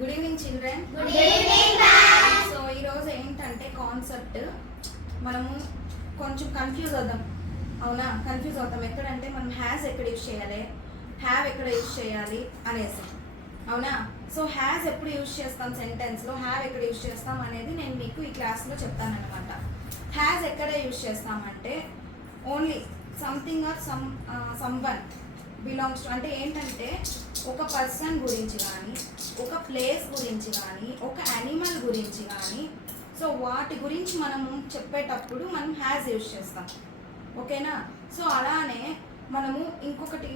Good evening children. Good evening ma'am. So ఈరోజు ఏంటంటే concept మనము కొంచెం కన్ఫ్యూజ్ అవుతాం. అవునా, కన్ఫ్యూజ్ అవుతాం. ఎక్కడంటే మనం హ్యాస్ ఎక్కడ యూజ్ చేయాలి, హ్యావ్ ఎక్కడ యూజ్ చేయాలి అనేసి. అవునా, సో హ్యాస్ ఎప్పుడు యూజ్ చేస్తాం సెంటెన్స్లో, హ్యావ్ ఎక్కడ యూజ్ చేస్తాం అనేది నేను మీకు ఈ క్లాస్లో చెప్తానన్నమాట. హ్యాస్ ఎక్కడ యూజ్ చేస్తామంటే only something or someone belongs to, అంటే ఏంటంటే ఒక పర్సన్ గురించి కానీ, ఒక ప్లేస్ గురించి కానీ, ఒక యానిమల్ గురించి కానీ, సో వాటి గురించి మనము చెప్పేటప్పుడు మనం హ్యాస్ యూజ్ చేస్తాం. ఓకేనా, సో అలానే మనము ఇంకొకటి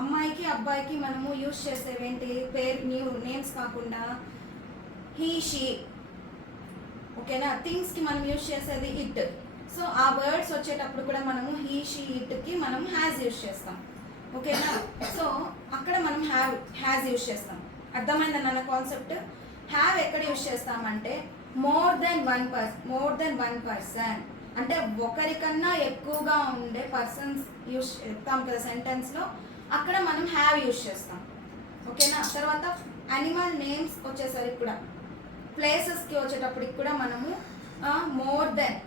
అమ్మాయికి అబ్బాయికి మనము యూజ్ చేసేవేంటి, పేరు న్యూ నేమ్స్ కాకుండా హీ షీ. ఓకేనా, థింగ్స్కి మనం యూజ్ చేసేది ఇట్. సో ఆ వర్డ్స్ వచ్చేటప్పుడు కూడా మనము హీ షీ ఇట్కి మనం హ్యాస్ యూజ్ చేస్తాం. ఓకేనా, సో అక్కడ మనం హ్యాస్ యూజ్ చేస్తాం. అర్థమైందన్న కాన్సెప్ట్. హ్యావ్ ఎక్కడ యూజ్ చేస్తామంటే మోర్ దెన్ వన్ పర్సన్, అంటే ఒకరికన్నా ఎక్కువగా ఉండే పర్సన్స్ యూజ్ చెప్తాం కదా సెంటెన్స్లో, అక్కడ మనం హ్యావ్ యూజ్ చేస్తాం. ఓకేనా, తర్వాత యానిమల్ నేమ్స్ వచ్చేసరికి కూడా, ప్లేసెస్కి వచ్చేటప్పటికి కూడా మనము మోర్ దెన్,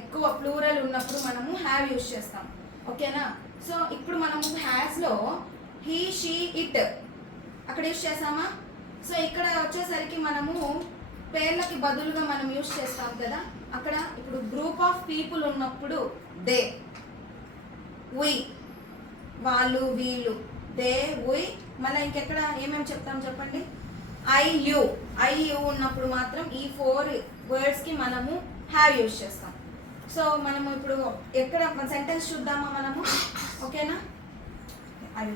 ఎక్కువ ప్లూరల్ ఉన్నప్పుడు మనము హ్యావ్ యూజ్ చేస్తాం. ఓకేనా, సో ఇప్పుడు మనము హ్యాస్లో హీ షీ ఇట్ అక్కడ యూజ్ చేసామా. సో ఇక్కడ వచ్చేసరికి మనము పేర్లకి బదులుగా మనం యూజ్ చేస్తాం కదా. అక్కడ ఇప్పుడు గ్రూప్ ఆఫ్ పీపుల్ ఉన్నప్పుడు దే, వి, వాళ్ళు వీళ్ళు, దే, వి. మళ్ళీ ఇంకెక్కడ ఏమేమి చెప్తాం చెప్పండి. ఐ యు ఉన్నప్పుడు మాత్రం ఈ 4 వర్డ్స్కి మనము హ్యావ్ యూజ్ చేస్తాం. సో మనము ఇప్పుడు ఎక్కడ సెంటెన్స్ చూద్దామా మనము. ఓకేనా, అది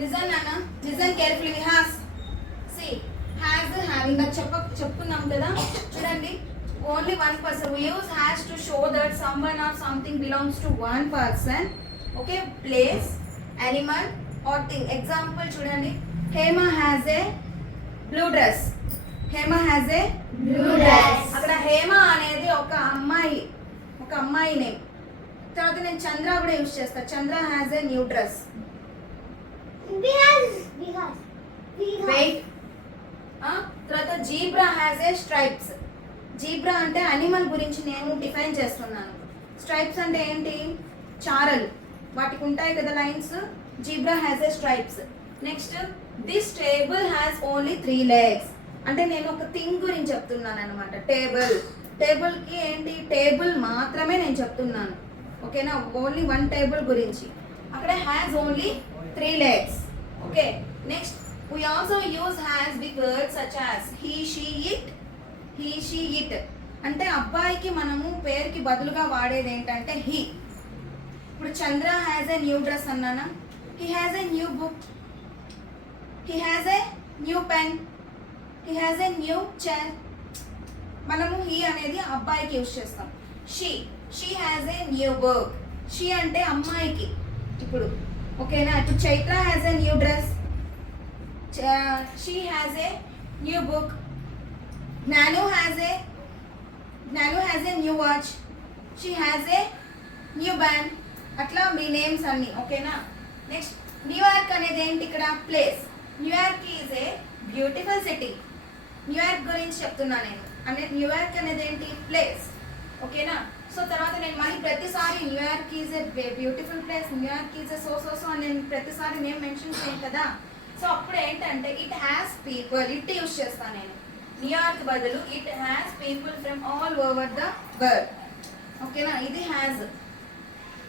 లిజన్ అన్న, listen carefully. Has, see has having అది చెప్పుకున్నాం కదా. చూడండి, only one person. we use has to show that someone or something belongs to one person. Okay, place, animal or thing. Example చూడండి, Hema has a blue dress. Hema has a blue dress. అక్కడ హేమ అనేది ఒక అమ్మాయి name. తర్వాత నేను చంద్ర కూడా use చేస్తా. Chandra has a new dress. Wait. తర్వాత zebra has a stripes. Zebra అంటే అనిమల్ గురించి నేను డిఫైన్ చేస్తున్నాను. స్ట్రైప్స్ అంటే ఏంటి, చారలు, వాటికి ఉంటాయి కదా lines. Zebra has a stripes. Next, this table has only 3 legs. అంటే నేను ఒక థింగ్ గురించి చెప్తున్నాను అనమాట. టేబుల్కి ఏంటి, టేబుల్ మాత్రమే నేను చెప్తున్నాను. ఓకేనా, ఓన్లీ 1 టేబుల్ గురించి. అక్కడ has only 3 legs. Okay, next we also use has with words such as he she it. అంటే అబ్బాయికి మనము పేరుకి బదులుగా వాడేది ఏంటంటే హీ. ఇప్పుడు Chandra has a new dress అన్నానా, he has a new book, he has a new pen, he has a new chair. మనము హీ అనేది అబ్బాయికి యూజ్ చేస్తాం. She has a new work. She అంటే అమ్మాయికి. ఇప్పుడు ఓకేనా, ఇప్పుడు Chaitra has a new dress, she has a new book. Gnanu has a new watch, she has a new band. అట్లా మీ నేమ్స్ అన్ని. ఓకేనా, నెక్స్ట్ న్యూయార్క్ అనేది ఏంటి ఇక్కడ, place. New York is a beautiful city. New York గురించి చెప్తున్నా నేను. అంటే న్యూయార్క్ అనేది ఏంటి, ప్లేస్. ఓకేనా, సో తర్వాత నేను మళ్ళీ ప్రతిసారి New York is a beautiful place, New York is a so అని నేను ప్రతిసారి నేమ్ మెన్షన్ చేయను కదా. సో అప్పుడు ఏంటంటే it has people, it use చేస్తాను నేను. న్యూయార్క్ బదులు it has people from all over the world. ఓకేనా, ఇది has.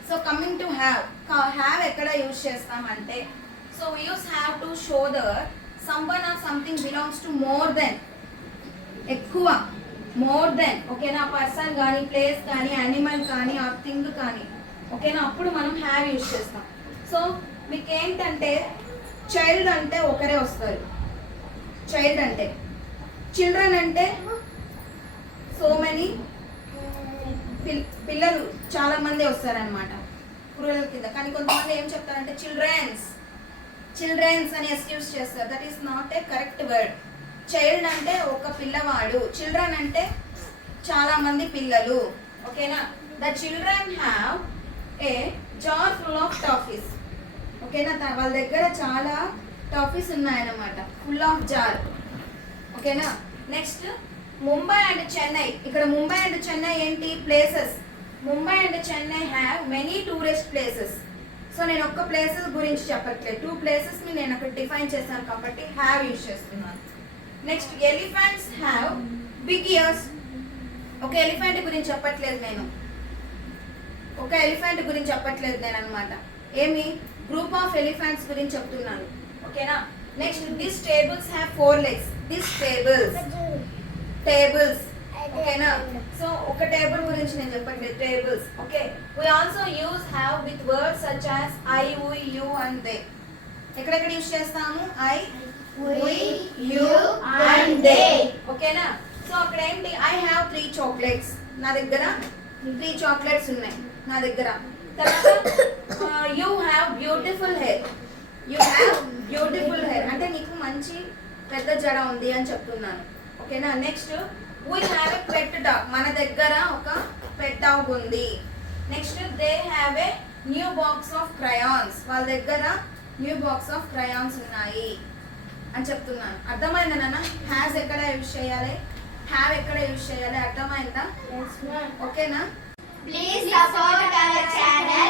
So coming to have ఎక్కడ యూజ్ చేస్తామంటే, so we use have to show that someone or something belongs to more than, ఎక్కువ, more than. ఓకేనా, person కానీ, place కానీ, animal కానీ, ఆ థింగ్ కానీ. ఓకేనా, అప్పుడు మనం హ్యావ్ యూజ్ చేస్తాం. సో మీకు ఏంటంటే చైల్డ్ అంటే ఒకరే వస్తారు. చైల్డ్ అంటే, చిల్డ్రన్ అంటే సో మెనీ, పిల్లలు చాలా మంది వస్తారనమాట ప్లూరల్ కింద. కానీ కొంతమంది ఏం చెప్తారంటే చిల్డ్రన్స్ అని యూజ్ చేస్తారు. That is not a correct word. Child అంటే ఒక పిల్లవాడు, చిల్డ్రన్ అంటే చాలా మంది పిల్లలు. ఓకేనా, the children have a jar full of toffees. ఓకేనా, వాళ్ళ దగ్గర చాలా టాఫీస్ ఉన్నాయన్నమాట, ఫుల్ ఆఫ్ జార్. ఓకేనా. Next Mumbai and Chennai. ఇక్కడ ముంబై అండ్ చెన్నై ఏంటి places. Mumbai and Chennai have many tourist places. So నేను ఒక్క ప్లేసెస్ గురించి చెప్పట్లేదు, 2 ప్లేసెస్ ని నేను అక్కడ డిఫైన్ చేశాను కాబట్టి హ్యావ్ యూజ్ చేస్తున్నాను. Next elephants have big ears. ఒక ఎలిఫెంట్ గురించి చెప్పట్లేదు నేను, అన్నమాట. ఏమి గ్రూప్ ఆఫ్ ఎలిఫెంట్స్ గురించి చెప్తున్నాను. ఓకేనా. Next this tables have 4 legs. This tables. ఓకేనా. సో ఒక టేబుల్ గురించి నేను చెప్పట్లేదు, tables. Okay. We also use have with words such as I, we, you and they. ఎక్కడెక్కడ యూజ్ చేస్తాము? I, We, you, and they. ఓకేనా. సో అక్కడ ఏంటి? I have 3 chocolates. నా దగ్గర 3 chocolates ఉన్నాయి నా దగ్గర. తర్వాత యూ హ్యావ్ బ్యూటిఫుల్ హెయిర్. అంటే నీకు మంచి పెద్ద జడ ఉంది అని చెప్తున్నాను. ఓకేనా. Next we have a pet dog. మన దగ్గర ఒక పెట్ డాగ్ ఉంది. Next they have a new box of crayons. వాళ్ళ దగ్గర న్యూ బాక్స్ ఆఫ్ క్రయాన్స్ ఉన్నాయి అని చెప్తున్నాను. అర్థమైందా నాన్న? హ్యాస్ ఎక్కడ యూజ్ చేయాలి, హ్యావ్ ఎక్కడ యూజ్ చేయాలి, అర్థమైందా? ఓకేనా. Please support our channel.